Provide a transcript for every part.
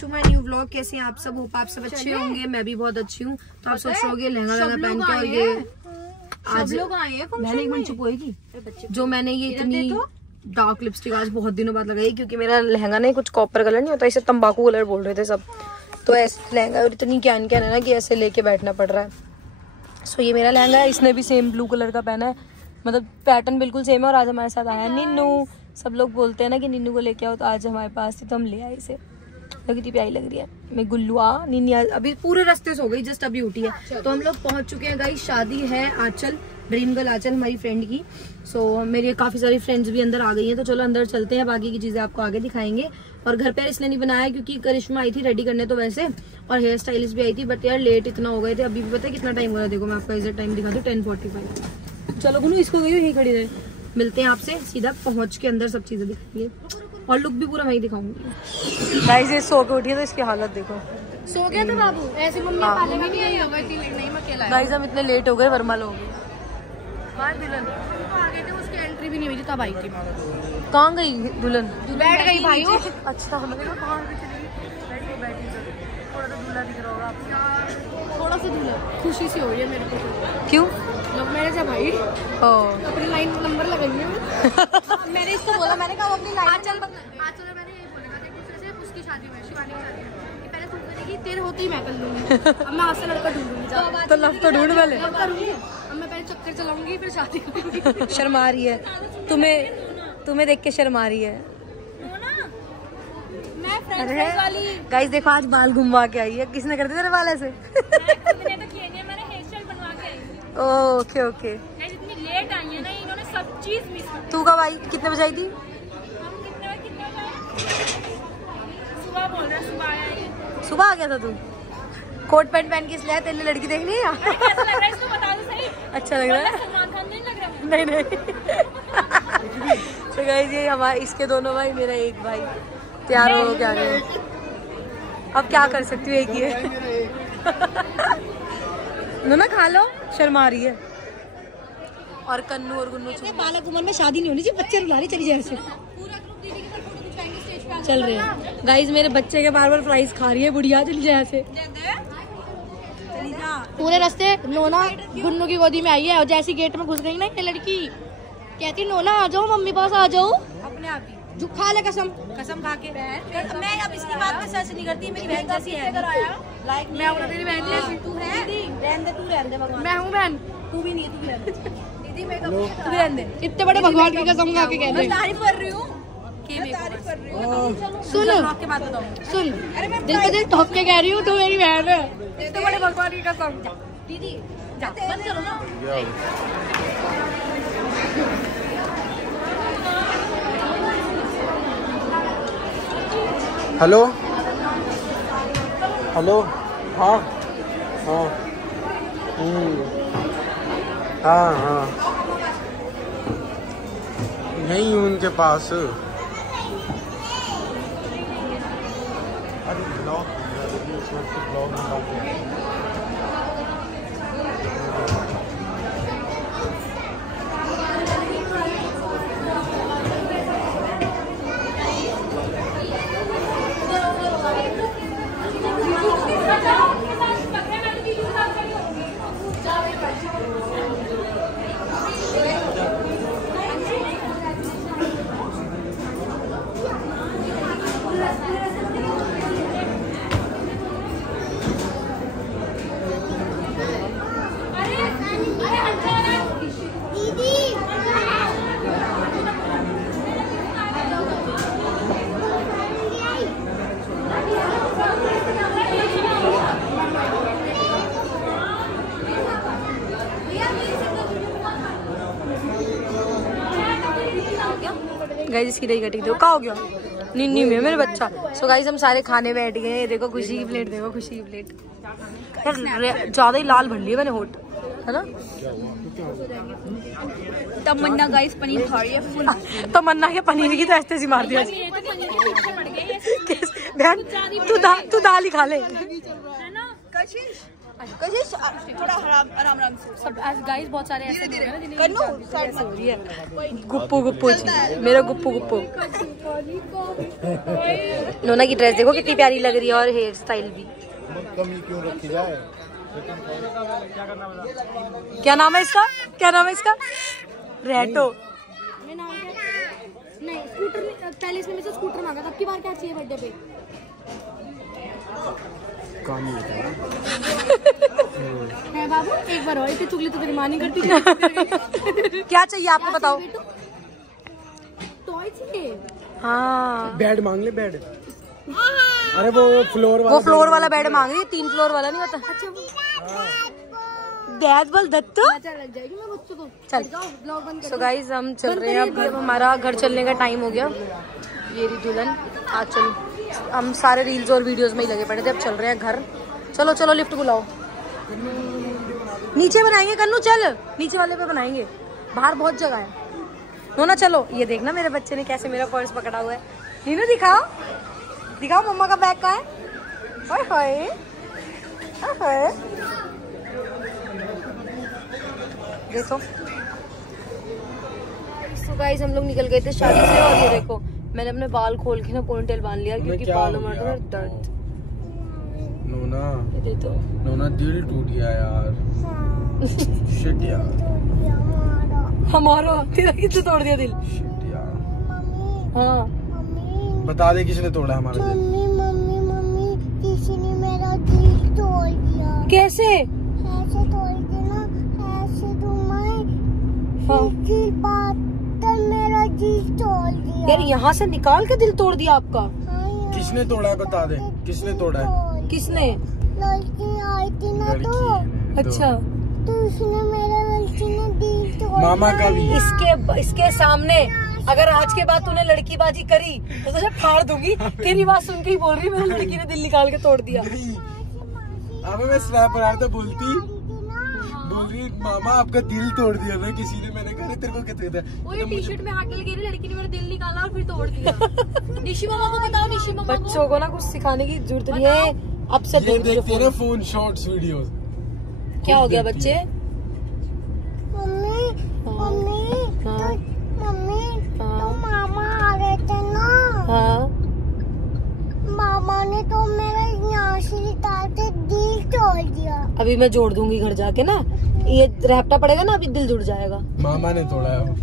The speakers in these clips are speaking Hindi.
To my new vlog. कैसे हैं आप सब? होप आप सब अच्छे होंगे। मैं भी बहुत अच्छी हूँ। तो आप सोच रहे होंगे लहंगा पहन के, और ये आज लोग आए हैं मैंने एक मिनट चुप होएगी जो मैंने ये इतनी डार्क लिपस्टिक आज बहुत दिनों बाद लगाई, क्योंकि मेरा लहंगा नहीं कुछ कॉपर कलर नहीं होता, इसे तंबाकू कलर बोल रहे थे सब। तो ऐसे लहंगा और इतनी कैन है ना कि ऐसे लेके बैठना पड़ रहा है। सो ये मेरा लहंगा है, इसने भी सेम ब्लू कलर का पहना है, मतलब पैटर्न बिल्कुल सेम है। और आज हमारे साथ आया निन्नू। सब लोग बोलते हैं ना कि निन्नू को लेके आओ, तो आज हमारे पास थी तो हम ले आए इसे। तो कितनी प्यारी लग रही है। मैं गुल्लुआ निन्नी अभी पूरे रास्ते से हो गई, जस्ट अभी उठी है। तो हम लोग पहुंच चुके हैं गाइस। शादी है आंचल, ड्रीम गर्ल आंचल हमारी फ्रेंड की। सो मेरी काफी सारी फ्रेंड्स भी अंदर आ गई हैं। तो चलो अंदर चलते हैं, बाकी की चीजें आपको आगे दिखाएंगे। और घर पे इसलिए नहीं बनाया क्योंकि करिश्मा आई थी रेडी करने तो वैसे, और हेयर स्टाइलिस्ट भी आई थी, बट यार लेट इतना हो गए थे। अभी भी पता है कितना टाइम हो रहा है, देखो मैं आपको एग्जैक्ट टाइम दिखा दूं, 10:45। चलो गुनू इसको गई यही खड़ी रहे। मिलते हैं आपसे सीधा पहुंच के अंदर, सब चीजें दिखाएंगे और लुक भी पूरा वही दिखाऊंगी। गाइस ये सो के उठी है तो इसकी हालत देखो। सो गया था बाबू ऐसे, मम्मी पाले में नहीं आई होगा इतनी लेट नहीं, मैं अकेला। गाइस हम इतने लेट हो गए, वर्मा लोग दुल्हन तो आ गए थे, उसकी एंट्री भी नहीं हुई थी तब आई थी। कहाँ गई दुल्हन? बैठ गई भाई वो। अच्छा हमें कहाँ चली बैठी, थोड़ा सा दूल्हा दिख रहा होगा आपको, थोड़ा सा दूल्हा। खुशी सी हो रही है मेरे को। क्यों? लव मैरिज है भाई। अपनी लाइन नंबर लगाइए। मैंने इसको बोला, मैंने कहा अपनी लाइन आंचल मैंने यही बोला था दूसरे से, उसकी शादी में शिवानी की शादी में कि पहले तुम करेगी, तेरे होते ही मैं कर लूंगी। अब मैं आज से लड़का ढूंढूंगी। तो लव तो ढूंढ पहले, लव करूंगी। अब मैं पहले चक्कर चलाऊंगी फिर शादी करूंगी। शर्मा रही है तुम्हें देख के, शर्मा रही है। गाइस देखो आज बाल घुमवा के आई है। किसने कर दिया तेरे बाल ऐसे? Okay okay. इतनी लेट आई है ना, इन्होंने सब चीज मिस कर दी। तू कब आई? कितने बजे आई थी? सुबह बोल रहे, सुबह आया है। सुबह आ गया था तू? कोट पैंट पहन के इसलिए आया, तेरे लड़की देखनी है? कैसा लग रहा है इसको बता दो सही। अच्छा लग रहा है? सलमान खान नहीं लग रहा? नहीं। तो गाइस ये हमारे इसके दोनों भाई, मेरा एक भाई तैयार हो क्या रहे। अब क्या कर सकती हूँ, एक ही है। ना खा लो, शर्मा रही है। और कन्नू और गुन्नू बालक उम्र में शादी नहीं होनी चाहिए, बच्चे रुला रही। चली जाए ऐसे चल रहे हैं गाइस। मेरे बच्चे के बार बार फ्राइज खा रही है बुढ़िया। चली जाए ऐसे। पूरे रास्ते नोना गुन्नू की गोदी में आई है, और जैसी गेट में घुस गई ना ये लड़की, कहती नोना आ जाओ, मम्मी पास आ जाओ। अपने आप ही खा ले कसम खा के। मैं अब इसकी बात में सच नहीं करती, मेरी बहन जैसी है। लाइक मैं अपना तेरी बहन जैसी। तू है? रहने दे, तू रहने दे भगवान। मैं हूँ बहन, तू भी नहीं है, तू भी रहने दे। दीदी मैं तू भी रहने दे। इतने बड़े भगवान की कसम खा के कह रही, तारीफ कर रही हूँ। सुन के बात बताऊँ, सुन दिल पे दिल ठोक के कह रही हूँ, तू मेरी बहन है। इतने बड़े भगवान की कसम। दीदी जा बंद करो ना। Hello hello. हाँ हाँ हाँ हाँ यहीं हूँ उनके पास। अरे ब्लॉग गाइस इसकी दही कटी, देखो क्या हो गया निन्नी में मेरे बच्चा। सो गाइस हम सारे खाने बैठ गए। ये देखो खुशी की प्लेट, देखो खुशी की प्लेट। ज्यादा ही लाल भर लिया मैंने होठ, है ना? तमन्ना गाइस पनीर खा रही है फुल। तमन्ना के पनीर की तो ऐसे सी मार दिया। बहन तू दाल ही खा ले। थोड़ा आराम से सब गाइस बहुत सारे ऐसे लोग हैं जिन्हें हो रही है गुप्पू गुप्पू मेरा गुप्पू गुप्पू। नोना की ड्रेस देखो कितनी प्यारी लग रही है और हेयर स्टाइल भी। कमी क्यों रखी जाए? क्या नाम है इसका? क्या नाम है इसका? रेटो। नहीं स्कूटर पहले इसने मुझसे स्कूटर मांगा था। अब की बार क्या चाहिए बर्थडे पे? काम होता है बाबू एक बार और इतनी चुगली तो तेरी मां नहीं करती। क्या चाहिए आपको बताओ? टॉय चाहिए। हाँ बेड मांग ले बेड। अरे वो फ्लोर वाला बेड मांग रही है, 3 फ्लोर वाला नहीं होता। अच्छा बैग बोल दत्तो लग जाएगी मैं बच्चों को। चल सो गाइस हम चल रहे हैं अब हमारा घर चलने का टाइम हो गया। ये रही दुल्हन। आज चल हम सारे रील्स और वीडियोस में ही लगे पड़े थे, अब चल रहे हैं घर। चलो चलो लिफ्ट बुलाओ। नीचे बनाएंगे कन्नू, चल नीचे वाले पे बनाएंगे, बाहर बहुत जगह है। नोना चलो। ये देखना मेरे बच्चे ने कैसे मेरा पर्स पकड़ा हुआ है। नीनू दिखाओ दिखाओ मम्मा का बैग कहाँ है? हाय हाय देखो। तो गाइस हम लोग निकल गए थे शादी से और ये देखो मैंने अपने बाल खोल के ना पोनीटेल बांध लिया क्योंकि बालों में दर्द। नोना दिल टूट गया यार। शिट यार हमारा तेरा किसने तोड़ दिया दिल? शिट यार। हाँ बता दे किसने तोड़ा हमारा दिल? मम्मी किसी ने मेरा दिल तोड़ दिया। कैसे? ऐसे तोड़ देना ऐसे तो मैं दिल बात मेरा दिल तोड़ दिया। यार यहाँ से निकाल के दिल तोड़ दिया आपका? किसने तोड़ा है बता दे, किसने तोड़ा है? किसने? लड़की आई थी ना तो। अच्छा तो उसने मेरा लड़की ने दिल तोड़। मामा का भी। इसके सामने अगर आज के बाद तूने लड़कीबाजी करी तो तुझे फाड़ दूंगी। तेरी बात सुन के ही बोल रही मेरी लड़की ने दिल निकाल के तोड़ दिया। अबे मैं स्नैप रहा था बोल रही मामा आपका दिल तोड़ दिया ना किसी ने। मैंने कहा तेरे को क्या कहता है? वो ये टी-शर्ट में हाथ डल गई लड़की ने मेरा दिल निकाला और फिर तोड़ दिया। निशी मामा को बताओ। निशी मामा बच्चों को ना कुछ सिखाने की जरूरत नहीं है। अब से देखते हैं ना फोन शॉर्ट्स वीडियोस। क्या हो गया बच्चे? मम्मी हाँ तो मामा आ रहे थे ना। हाँ मामा ने तो मेरा यहाँ से निकाल के दिल तोड़ दिया। अभी मैं जोड़ दूंगी घर जाके ना, ये रैपटा पड़ेगा ना अभी दिल जुड़ जाएगा। मामा ने तोड़ा है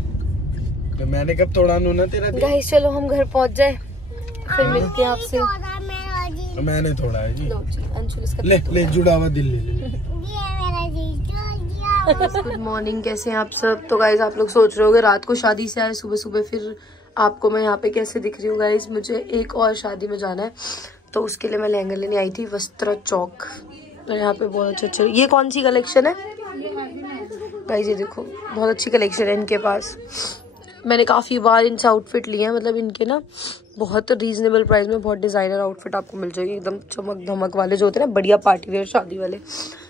तो मैंने कब तोड़ा ना तेरा दिल? गाइस चलो हम घर पहुंच जाए फिर मिलते हैं आपसे। मैंने तोड़ा है जी। अंशुल इसका ले जुड़ा हुआ दिल ले। गुड मॉर्निंग, कैसे हैं आप सब? तो गाइज आप लोग सोच रहे होगे रात को शादी से आए सुबह सुबह फिर आपको मैं यहाँ पे कैसे दिख रही हूँ। गाइज मुझे एक और शादी में जाना है तो उसके लिए मैं लहंगा लेने आई थी वस्त्र चौक। तो यहाँ पे बहुत अच्छा ये कौन सी कलेक्शन है गाइज? ये देखो बहुत अच्छी कलेक्शन है इनके पास। मैंने काफ़ी बार इनसे आउटफिट लिए हैं, मतलब इनके ना बहुत रीजनेबल प्राइस में बहुत डिज़ाइनर आउटफिट आपको मिल जाएगी, एकदम चमक धमक वाले जो होते हैं ना, बढ़िया पार्टी वेयर शादी वाले।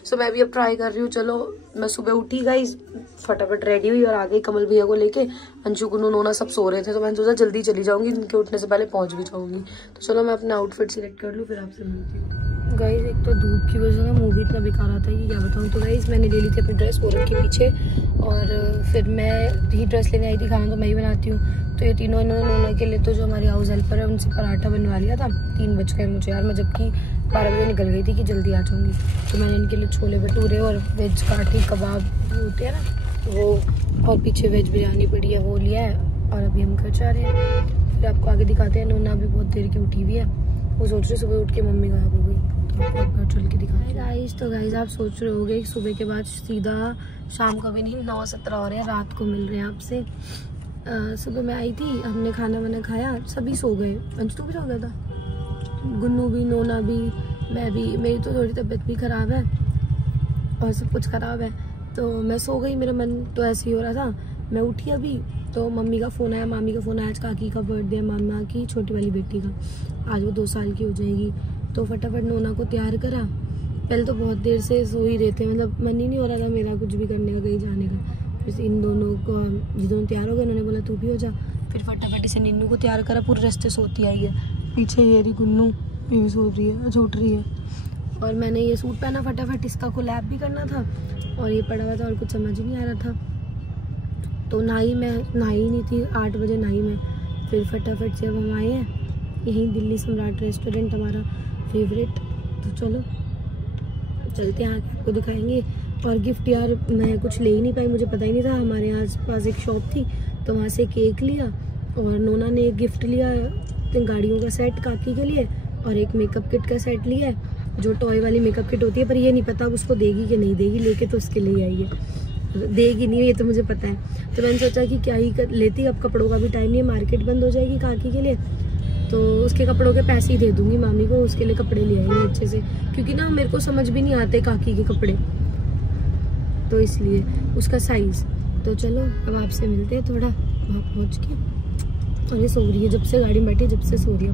सो मैं भी अब ट्राई कर रही हूँ। चलो मैं सुबह उठी गाइस, फटाफट रेडी हुई और आ गई कमल भैया को लेके। अंशु कुनू नोना सब सो रहे थे तो मैंने सोचा जल्दी चली जाऊंगी, इनके उठने से पहले पहुंच भी जाऊंगी। तो चलो मैं अपना आउटफिट सिलेक्ट कर लूँ फिर आपसे मिलती हूँ। गाइस एक तो धूप की वजह से ना मुँह भी इतना बेकार आता है कि क्या बताऊँ। तो गाइस मैंने ले ली थी अपनी ड्रेस पोरक के पीछे और फिर मैं ही ड्रेस लेने आई थी। खाना तो मैं ही बनाती हूँ तो ये तीनों इन्होंने नोना के लिए तो जो हमारी हाउस हेल्पर है उनसे पराठा बनवा लिया था। 3 बज गए मुझे यार, मैं जबकि 12 बजे निकल गई थी कि जल्दी आ जाऊँगी। तो मैंने इनके लिए छोले भटूरे और वेज काठी कबाब होते हैं ना वो और पीछे वेज बिरयानी पड़ी है वो लिया है और अभी हम घर जा रहे हैं। फिर आपको आगे दिखाते हैं। नोना भी बहुत देर की उठी हुई है, वो सोच रही सुबह उठ के मम्मी गायब हो गई तो आपको घर चल के दिखाते हैं। गाइस तो गाइस आप सोच रहे होगे कि सुबह के बाद सीधा शाम को भी नहीं 9:17 हो रहे हैं, रात को मिल रहे हैं आपसे। सुबह मैं आई थी, हमने खाना वाना खाया, सभी सो गए। अंश तो भी सो गया था, गुन्नू भी, नोना भी, मैं भी। मेरी तो थोड़ी तबीयत भी ख़राब है और सब कुछ ख़राब है तो मैं सो गई। मेरा मन तो ऐसे ही हो रहा था। मैं उठी अभी तो मम्मी का फ़ोन आया, मामी का फ़ोन आया। आज काकी का बर्थडे है, मामा की छोटी वाली बेटी का, आज वो 2 साल की हो जाएगी। तो फटाफट नोना को तैयार करा। पहले तो बहुत देर से सो ही रहे थे, मतलब मन ही नहीं हो रहा था मेरा कुछ भी करने का, कहीं जाने का। फिर इन दोनों को ये दोनों तैयार हो गए, उन्होंने बोला तू भी हो जा। फिर फटाफट इसे निन्नू को तैयार करा, पूरे रास्ते सोती आई है। पीछे ये रही गुन्नू, ये भी सो रही है, अच्छा उठ रही है। और मैंने ये सूट पहना फटाफट, इसका कोलैब भी करना था और ये पड़ा हुआ था और कुछ समझ ही नहीं आ रहा था। तो नहाई नहीं थी, 8 बजे नहाई मैं। फिर फटाफट से अब हम आए हैं यहीं दिल्ली सम्राट रेस्टोरेंट, हमारा फेवरेट। तो चलो चलते हैं, आगे आपको दिखाएंगे। और गिफ्ट यार मैं कुछ ले ही नहीं पाई, मुझे पता ही नहीं था। हमारे आस पास एक शॉप थी तो वहाँ से केक लिया और नोना ने एक गिफ्ट लिया, गाड़ियों का सेट काकी के लिए, और एक मेकअप किट का सेट लिया है, जो टॉय वाली मेकअप किट होती है। पर ये नहीं पता अब उसको देगी कि नहीं देगी, लेके तो उसके लिए आई है, देगी नहीं ये तो मुझे पता है। तो मैंने सोचा कि क्या ही कर लेती, अब कपड़ों का भी टाइम नहीं है, मार्केट बंद हो जाएगी काकी के लिए, तो उसके कपड़ों के पैसे ही दे दूंगी मामी को, उसके लिए कपड़े ले आएंगे अच्छे से, क्योंकि ना मेरे को समझ भी नहीं आते काकी के कपड़े, तो इसलिए उसका साइज। तो चलो अब आपसे मिलते हैं थोड़ा वहाँ पहुँच के। और ये सो रही है, जब से गाड़ी में बैठी जब से सो रही है।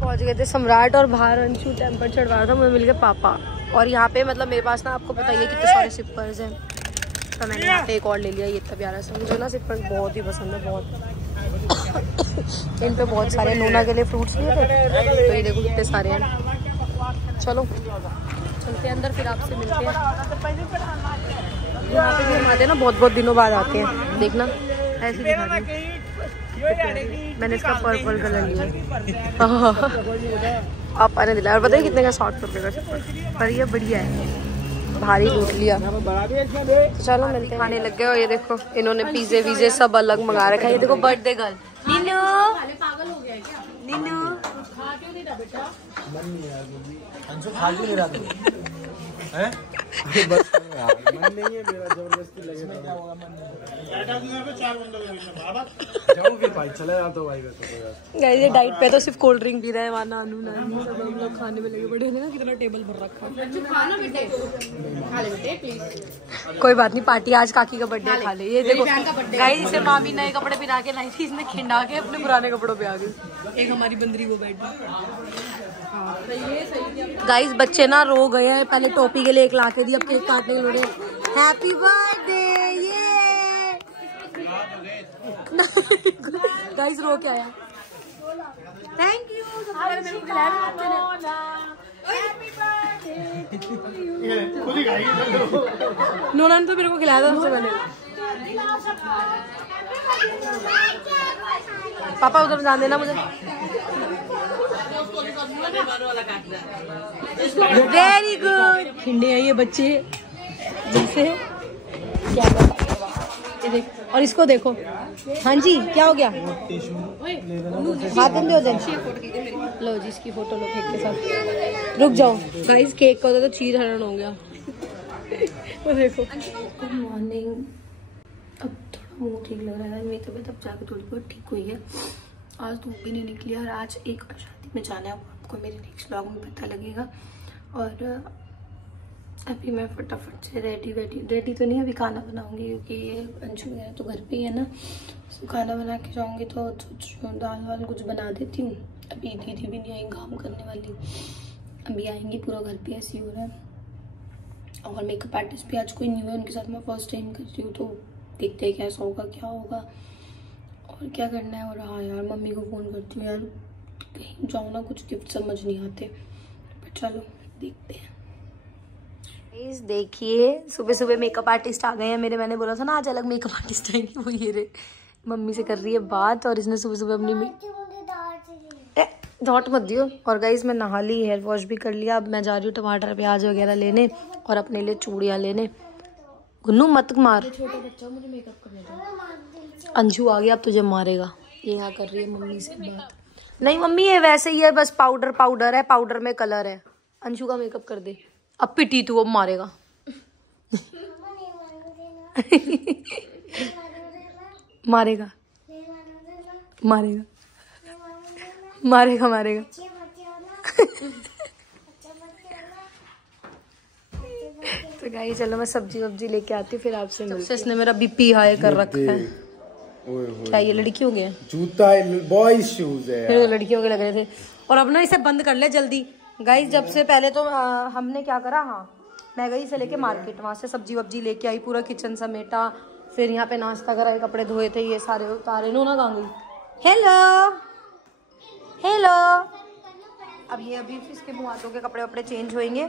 पहुँच गए थे सम्राट और बाहर अंशु टेम्पर चढ़वा था, मुझे मिल गए पापा। और यहाँ पे मतलब मेरे पास ना आपको पता ही है कितने सारे सिपर्स हैं, तो मैंने यहाँ पे एक और ले लिया। ये इतना प्यारा सा, मुझे ना सिपर्स बहुत ही पसंद है, बहुत। इन पे बहुत सारे नोना के लिए फ्रूट्स लिए थे, तो ये देखो कितने सारे हैं। चलो चलते हैं अंदर, फिर आपसे मिलते हैं। यहाँ पे भी हम आते हैं ना, बहुत दिनों बाद आते हैं, देखना ऐसे दिखा रही। मैंने इसका पर्पल कलर लिया, पापा ने दिलाया। और पता है कितने का? 100 रुपये का, पर ये बढ़िया है, भारी लूट लिया। तो चलो मिलते, खाने लग गए। और ये देखो इन्होंने पिज़्ज़े वीज़े सब अलग मंगा रखा है। ये देखो बर्थडे गर्ल नीनू, नीनू मन नहीं है मेरा, जबरदस्ती लगेगा। ये डाइट पे तो सिर्फ कोल्ड ड्रिंक पी रहे हैं, वरना नानू नानी सब हम लोग खाने में लगे पड़े हैं ना। कितना टेबल भर रखा है। कोई बात नहीं, पार्टी आज काकी का बर्थडे खा ले। ये देखो गाइस, इसे मामी नए कपड़े पहना के लाई थी, इसने खिंडा के अपने पुराने कपड़ों पे आ गई। एक हमारी बंदरी वो बैठी। गाइस बच्चे ना रो गए हैं, पहले टोपी के लिए एक लाके दी, अब केक काटने के लिए। हैप्पी बर्थडे ये गाइस रो के आया। Thank you. नोना ने तो मेरे को खिलाया था सबसे पहले। पापा उधर जान देना मुझे। Very good. खिंडे हैं ये बच्चे जैसे, क्या ये देख। और इसको देखो, हाँ जी क्या हो गया? हाथ गंदे हो जाए। लो जी इसकी फोटो लो केक के साथ। रुक जाओ गाइस, केक का होता तो चीर हरण हो गया। वो देखो। Good morning. अब थोड़ा मुंह ठीक लग रहा है, मेरी तबीयत अब जाके थोड़ी बहुत ठीक हुई है। आज धूप भी नहीं निकली और आज एक शादी में जाना है, आपको मेरे नेक्स्ट ब्लॉग में पता लगेगा। और अभी मैं फटाफट से रेडी तो नहीं, अभी खाना बनाऊंगी, क्योंकि ये अंशु वगैरह तो घर पे ही है ना। तो खाना बना के जाऊंगी तो दाल वाल कुछ बना देती हूँ। अभी दीदी भी नहीं आई काम करने वाली, अभी आएंगी, पूरा घर पे ऐसे ही हो रहा है। और मेकअप आर्टिस्ट भी आज कोई नहीं है, उनके साथ मैं फर्स्ट टाइम कर रही हूँ, तो देखते हैं कैसा होगा, क्या होगा और क्या करना है। और हाँ यार, मम्मी को फ़ोन करती हूँ यार, कहीं जाऊँ ना, कुछ गिफ्ट समझ नहीं आते, पर चलो देखते हैं। देखिए सुबह सुबह मेकअप आर्टिस्ट आ गए हैं मेरे। मैंने बोला था ना आज अलग मेकअप आर्टिस्ट आएंगे, वो ये रे मम्मी से कर रही है बात। और इसने सुबह सुबह अपनी डॉट मत दियो। और गाइस मैं नहा ली, हेयर वॉश भी कर लिया। अब मैं जा रही हूँ टमाटर प्याज वगैरह लेने और अपने लिए चूड़ियाँ लेने। गुन्नू मत मार, छोटा बच्चा मुझे मेकअप करने दो। अंशु आ गया, अब तुझे मारेगा। ये यहाँ कर रही है मम्मी से बात। नहीं मम्मी ये वैसे ही है, बस पाउडर है, पाउडर में कलर है। अंशु का मेकअप कर दे। अब पिटी तू, अब मारेगा। मारेगा मारेगा मारेगा मारेगा। तो गाइस चलो मैं सब्जी वब्जी लेके आती हूँ, फिर आपसे मिलते हैं। इसने मेरा बीपी हाई कर रखा है। क्या ये लड़की हो गया? जूता बॉयज शूज है, फिर लड़कियों के लग रहे थे। और अब ना इसे बंद कर ले जल्दी। गाइस जब से पहले तो हमने क्या करा, हाँ मैं गई से लेके मार्केट, वहाँ से सब्जी वब्जी लेके आई, पूरा किचन समेटा, फिर यहाँ पे नाश्ता करा, कपड़े धोए थे, ये सारे उतारे। नोना कहाँ गई? हेलो हेलो अब ये अभी इसके मुँह हाथों के कपड़े वपड़े चेंज होंगे।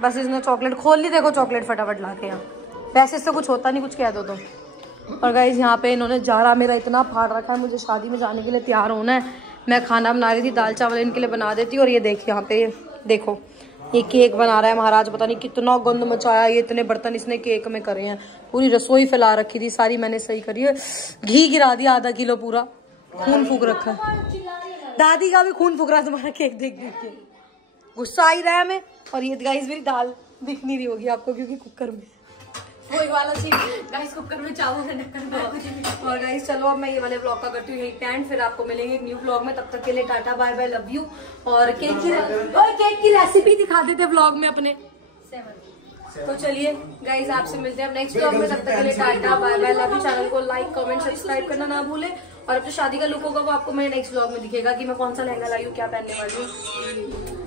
बस इसने चॉकलेट खोल ली, देखो चॉकलेट फटाफट ला के यहाँ। वैसे इससे कुछ होता नहीं, कुछ कह दो तो। और गाइस यहाँ पे इन्होंने जारा मेरा इतना फाड़ रखा है, मुझे शादी में जाने के लिए तैयार होना है। मैं खाना बना रही थी, दाल चावल इनके लिए बना देती। और ये देखिए यहाँ पे देखो ये केक बना रहा है महाराज, पता नहीं कितना गंद मचाया। ये इतने बर्तन इसने केक में करे हैं, पूरी रसोई फैला रखी थी सारी, मैंने सही करी है। घी गिरा दिया आधा किलो, पूरा खून फूक रखा है। दादी का भी खून फूक रहा है तुम्हारा केक देख देख के, गुस्सा आ ही रहा है हमें। और ये गाइस मेरी दाल दिख नहीं रही होगी आपको क्योंकि कुकर में वही वाला चीज गाइस, कुकर में चावल का ढक्कन। और गाइस चलो अब मैं ये वाले ब्लॉग का करती हूँ यही एंड, फिर आपको मिलेंगे एक न्यू ब्लॉग में। तब तक के लिए टाटा बाय बाय, लव यू। और केक की रेसिपी दिखा देते ब्लॉग में अपने। तो चलिए गाइस आपसे मिलते हैं नेक्स्ट ब्लॉग में, तब तक के लिए टाटा bye bye, love you. Channel को लाइक कमेंट सब्सक्राइब करना ना भूले। और अब जो शादी का लुक होगा वो आपको मेरे नेक्स्ट ब्लॉग में दिखेगा कि मैं कौन सा लहंगा लाई हूँ, क्या पहनने वाली हूँ।